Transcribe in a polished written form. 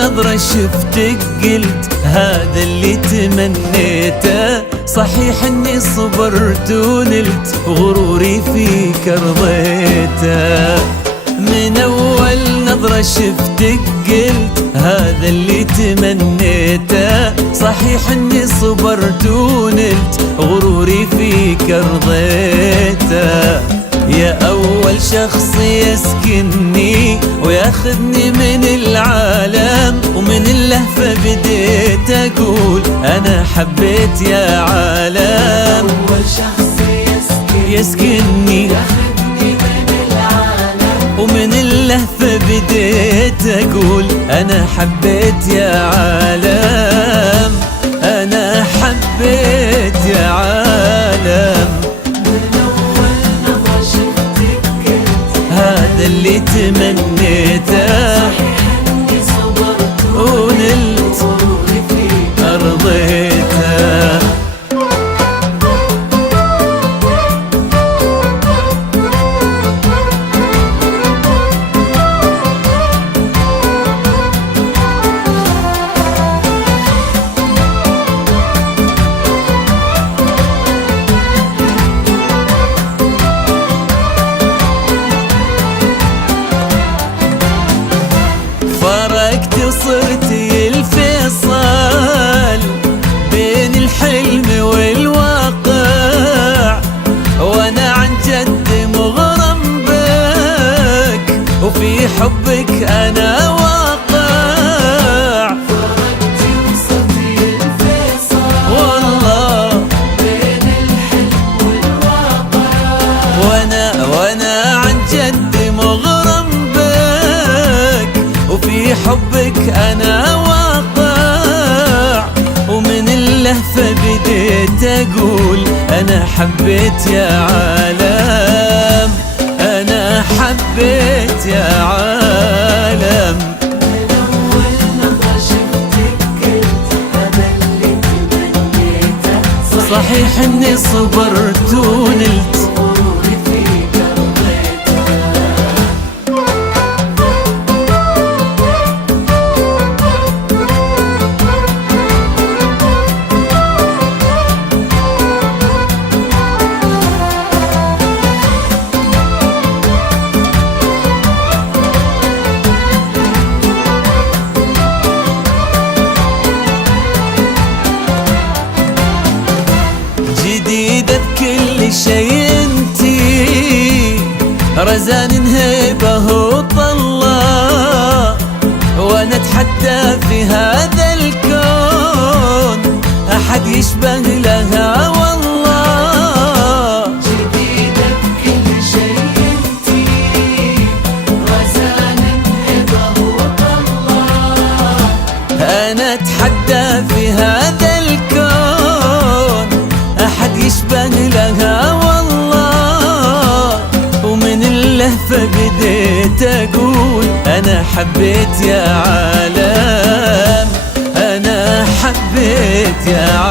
نظرة شفتك قلت هذا اللي تمنيته. صحيح اني صبرت ونلت غروري فيك رضيته. من اول نظرة شفتك قلت هذا اللي تمنيته. صحيح اني صبرت ونلت غروري فيك رضيته. يا أول شخص يسكنني وياخذني من العالم، ومن اللهفة بديت أقول أنا حبيت يا عالم. أول شخص يسكنني ياخذني من العالم، ومن اللهفة بديت أقول أنا حبيت يا عالم. أنا حبيت يا عالم. هذا اللي تمنيته. صحيح اني صبرت ونلت غروري فيك رضيته. فرقت وصرتي الفيصل بين الحلم والواقع، وانا عن جد مغرم بك وفي حبك انا واقع. فرقت وصرتي الفيصل والله بين الحلم والواقع، وانا عن جد مغرم بك وفي حبك انا واقع. ومن اللهفة بديت اقول انا حبيت يا عالم. انا حبيت يا عالم. من أول نظرة شفتك قلت هذا اللي تمنيته. صحيح اني صبرت ونلت غروري فيك رضيته. جديدة بكل شيء انتي، رزان هيبة وطلة، وانا اتحدى في هذا الكون احد يشبه لها والله. جديدة بكل شيء انتي، رزان هبة وطلة، انا اتحدى في هذا الكون احد يشبه لها والله. ومن اللهفة بديت اقول انا حبيت يا عالم. انا حبيت يا عالم.